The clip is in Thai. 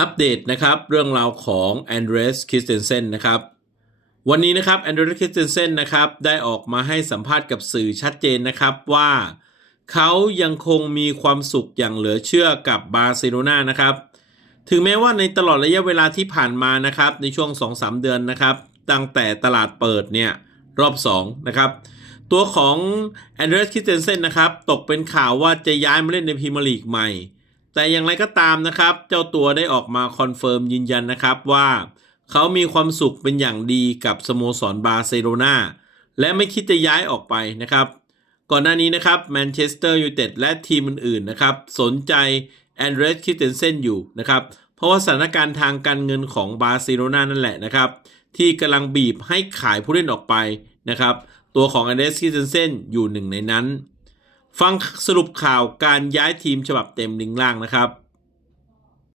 อัปเดตนะครับเรื่องราวของแอนเดรสคิสเตนเซนนะครับวันนี้นะครับแอนเดรสคิสเตนเซนนะครับได้ออกมาให้สัมภาษณ์กับสื่อชัดเจนนะครับว่าเขายังคงมีความสุขอย่างเหลือเชื่อกับบาร์เซโลนานะครับถึงแม้ว่าในตลอดระยะเวลาที่ผ่านมานะครับในช่วง 2-3 เดือนนะครับตั้งแต่ตลาดเปิดเนี่ยรอบ2นะครับตัวของแอนเดรสคิสเตนเซนนะครับตกเป็นข่าวว่าจะย้ายมาเล่นในพรีเมียร์ลีกใหม่ แต่อย่างไรก็ตามนะครับ เจ้าตัวได้ออกมาคอนเฟิร์มยืนยันนะครับว่าเขามีความสุขเป็นอย่างดีกับสโมสรบาร์เซโลนาและไม่คิดจะย้ายออกไปนะครับ ก่อนหน้านี้นะครับแมนเชสเตอร์ยูไนเต็ดและทีมอื่นๆนะครับสนใจแอนเดรสคิสเตนเซนอยู่นะครับเพราะว่าสถานการณ์ทางการเงินของบาร์เซโลนานั่นแหละนะครับ ที่กำลังบีบให้ขายผู้เล่นออกไปนะครับ ตัวของแอนเดรสคิสเตนเซนอยู่หนึ่งในนั้น ฟังสรุปข่าวการย้ายทีมฉบับเต็มลิงก์ล่างนะครับ